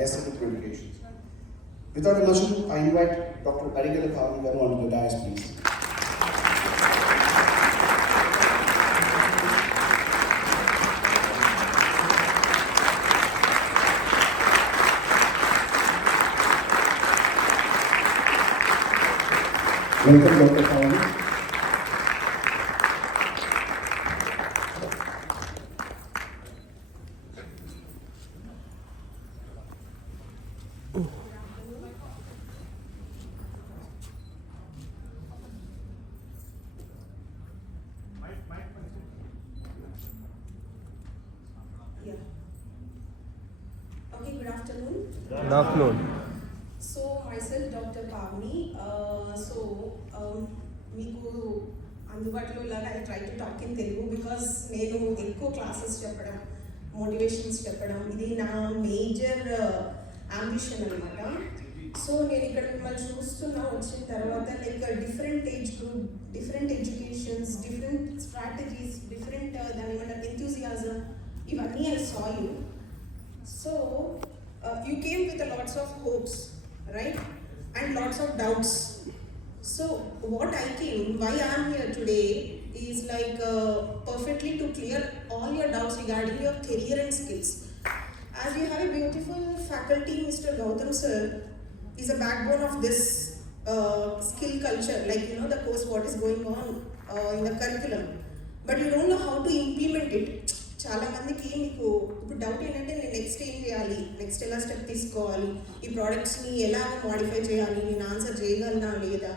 Aesthetic Communications. Without much ado, I invite Dr. Arigala Pavni onto the dais, please. Welcome, Dr. Pavni. Okay, good afternoon. Good afternoon. So, myself Dr. Pavni. మీకు అందుబాటులో లాగా I try to talk in Telugu బికాస్ నేను ఎక్కువ క్లాసెస్ చెప్పడం, మోటివేషన్స్ చెప్పడం ఇది నా major ambition అనమాట. సో నేను ఇక్కడ మిమ్మల్ని చూస్తున్నా వచ్చిన తర్వాత like different age group, different educations, different strategies, different దాని ఏమంటారు ఎంథూజియాజం, ఇవన్నీ I saw you. So, you came with a lots of hopes, right? And lots of doubts. So, what I came, why I am here today is like perfectly to clear all your doubts regarding your career and skills. As you have a beautiful faculty, Mr. Gautam sir is a backbone of this skill culture, like you know the course what is going on in the curriculum. But you don't know how to implement it. చాలా మందికి మీకు ఇప్పుడు డౌట్ ఏంటంటే నేను నెక్స్ట్ ఏం చేయాలి, నెక్స్ట్ ఎలా స్టెప్ తీసుకోవాలి, ఈ ప్రోడక్ట్స్ని ఎలా మోడిఫై చేయాలి, నేను ఆన్సర్ చేయగలనా లేదా,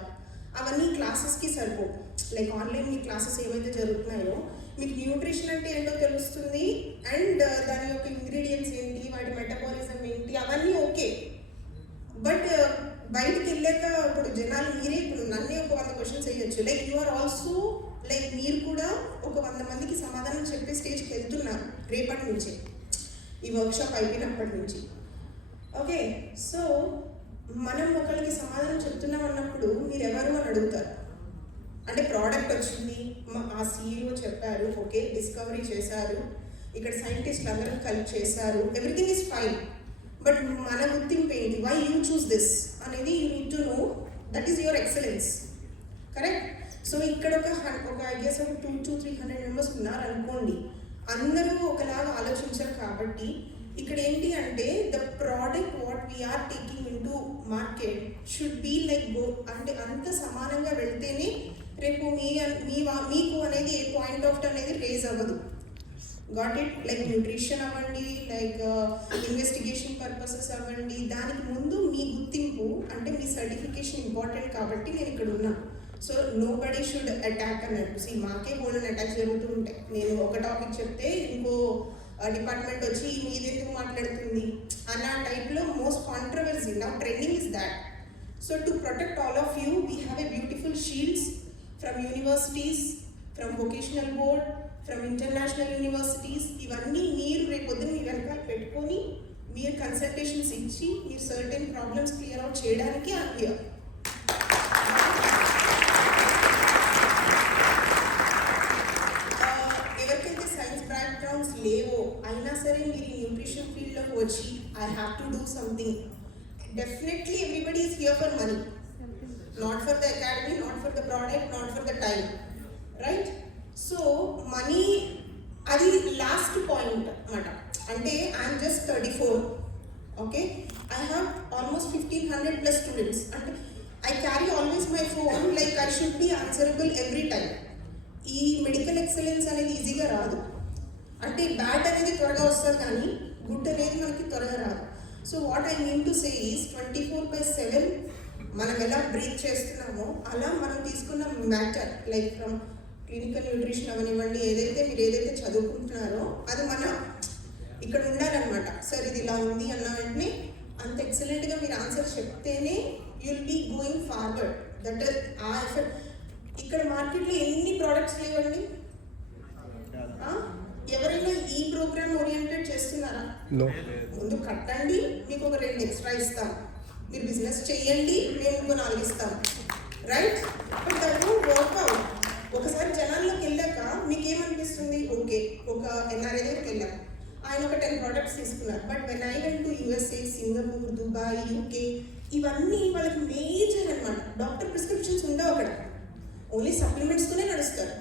అవన్నీ క్లాసెస్కి సరిపో. లైక్ ఆన్లైన్ మీ క్లాసెస్ ఏవైతే జరుగుతున్నాయో మీకు న్యూట్రిషన్ అంటే ఏంటో తెలుస్తుంది అండ్ దాని యొక్క ఇంగ్రీడియంట్స్ ఏంటి, వాటి మెటబాలిజం ఏంటి, అవన్నీ ఓకే. బట్ బయటికి వెళ్ళాక ఇప్పుడు జనాలు మీరే ఇప్పుడు నన్నే ఒక 100 క్వశ్చన్స్ వేయచ్చు. Like you are also like మీరు కూడా ఒక 100 మందికి సమాధానం చెప్పే స్టేజ్కి వెళ్తున్నారు రేపటి నుంచి, ఈ వర్క్షాప్ అయిపోయినప్పటి నుంచి. ఓకే, సో మనం ఒకరికి సమాధానం చెప్తున్నాం అన్నప్పుడు మీరు ఎవరు అని అడుగుతారు. అంటే ప్రోడక్ట్ వచ్చింది, ఆ CEO చెప్పారు, ఓకే డిస్కవరీ చేశారు, ఇక్కడ సైంటిస్టులు అందరూ కలిపి చేశారు, ఎవ్రీథింగ్ ఈజ్ ఫైన్. బట్ మన గుర్తింపు ఏంటి, వై యూ చూస్ దిస్ అనేది you need to know, that is your excellence. Correct? So ఇక్కడ ఒక ఐ గెస్ ఒక 200-300 మెంబర్స్ ఉన్నారు అనుకోండి, అందరూ ఒకలాగా ఆలోచించారు. కాబట్టి ఇక్కడ ఏంటి అంటే the product what we're taking into market should be like go, అంటే అంత సమానంగా వెళ్తేనే రేపు మీకు అనేది ఏ పాయింట్ ఆఫ్ అనేది రేజ్ అవ్వదు. Got it? లైక్ న్యూట్రిషన్ అవ్వండి, లైక్ ఇన్వెస్టిగేషన్ పర్పసెస్ అవ్వండి, దానికి ముందు మీ గుర్తింపు అంటే మీ సర్టిఫికేషన్ ఇంపార్టెంట్. కాబట్టి నేను ఇక్కడ ఉన్నా. So nobody should attack అన్నట్టు. మాకే గోల్డెన్ అటాక్ జరుగుతూ ఉంటాయి. నేను ఒక టాపిక్ చెప్తే ఇంకో డిపార్ట్మెంట్ వచ్చి మీది ఎందుకు మాట్లాడుతుంది అన్న టైప్లో మోస్ట్ కాంట్రవర్సీ నా trending is that. So to protect all of you we have a beautiful shields from universities, from vocational board, from international universities. ఇవన్నీ మీరు రేపొద్దున మీ వెనకాల పెట్టుకొని మీరు కన్సల్టేషన్స్ ఇచ్చి మీరు సర్టెన్ ప్రాబ్లమ్స్ క్లియర్ అవుట్ చేయడానికి ఐ యామ్ హియర్. ఎవరికైతే సైన్స్ బ్యాక్గ్రౌండ్స్ లేవో అయినా సరే మీరు న్యూట్రిషన్ ఫీల్డ్లోకి వచ్చి I have to do something, definitely everybody is here for money, not for the academy, not for the product, not for the time, right? So money అది last point అన్నమాట. అంటే I'm just 34, okay, I have almost 1500+ students. అంటే I carry always my phone, like I should be answerable every time. ఈ medical excellence అనేది ఈజీగా రాదు. అంటే బ్యాడ్ అనేది త్వరగా వస్తుంది కానీ గుడ్ అనేది మనకి త్వరగా రాదు. So what I mean to say is 24/7 మనం ఎలా బ్రీత్ చేస్తున్నామో అలా మనం తీసుకున్న matter like from clinical nutrition అవనివ్వండి, మీరు ఏదైతే చదువుకుంటున్నారో అది మన ఇక్కడ ఉండాలన్నమాట. సార్ ఇది ఇలా ఉంది అన్న వెంటనే అంత ఎక్సలెంట్గా మీరు ఆన్సర్ చెప్తేనే you'll be going forward. That uh effect. ఇక్కడ మార్కెట్లో ఎన్ని ప్రోడక్ట్స్ లేవండి, ఎవరైనా ఈ ప్రోగ్రామ్ ఓరియంటెడ్ చేస్తున్నారా? ముందు కట్టండి, మీకు ఒక 2 ఎక్స్ట్రా ఇస్తాం, మీరు బిజినెస్ చేయండి, మేము ఇంకో 4 ఇస్తాం, right? But that don't work out. ఒకసారి జనాల్లోకి వెళ్ళాక మీకేమనిపిస్తుంది, ఓకే ఒక NRI దగ్గరికి వెళ్ళాం, ఆయన ఒక 10 ప్రోడక్ట్స్ తీసుకున్నారు. But when I went to USA, Singapore, Dubai, UK, ఇవన్నీ వాళ్ళకి మేజర్ అనమాట. డాక్టర్ ప్రిస్క్రిప్షన్స్ ఉండవు అక్కడ, ఓన్లీ సప్లిమెంట్స్తోనే నడుస్తారు.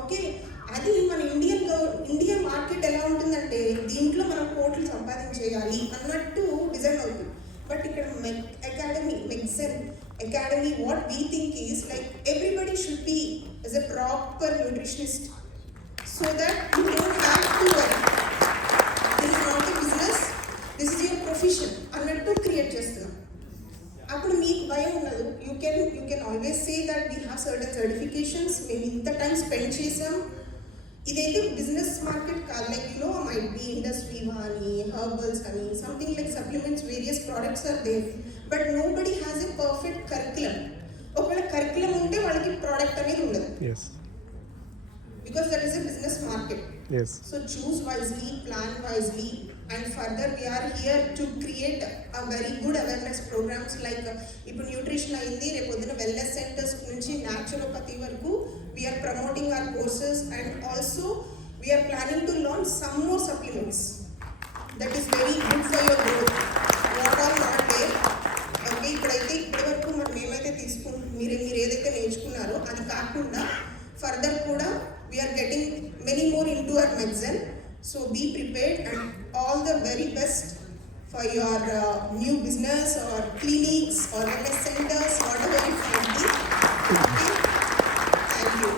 ఓకే, అది మన ఇండియా మార్కెట్ ఎలా ఉంటుందంటే దీంట్లో మనం కోట్లు సంపాదించేయాలి అన్నట్టు డిజైన్ అవుతుంది. బట్ ఇక్కడ మెగ్జెన్ academy what we think is like everybody should be as a proper nutritionist so that you don't have to worry, this is not a business, this is your profession అన్నట్టు క్రియేట్ చేస్తున్నాం. అప్పుడు మీకు భయం ఉండదు. You can always say that we have certain certifications, మేము ఇంత time spend చేసాం. ఇదైతే బిజినెస్ మార్కెట్ కాదు. Like you know might be industry అని, హర్బల్స్ అని, something like supplements, various products are there, but nobody has a perfect curriculum. ఒకవేళ curriculum ఉంటే వాళ్ళకి ప్రోడక్ట్ అనేది ఉండదు, because that is a business market. Yes. So choose wisely, plan wisely, and further we are here to create a very good awareness programs like ఇప్పుడు న్యూట్రిషన్ అయింది, రేపు పొద్దున wellness centres నుంచి న్యాచురోపతి వరకు we are promoting our courses, and also we are planning to launch some more supplements that is very good for your growth. What all not there. Okay, ఇప్పుడైతే ఇప్పటి వరకు మనం ఏమైతే మీరు ఏదైతే నేర్చుకున్నారో అది కాకుండా ఫర్దర్ కూడా we are getting many more into our medicine. So be prepared, and all the very best for your new business or clinics or wellness centers, whatever it might be. Okay? Thank you.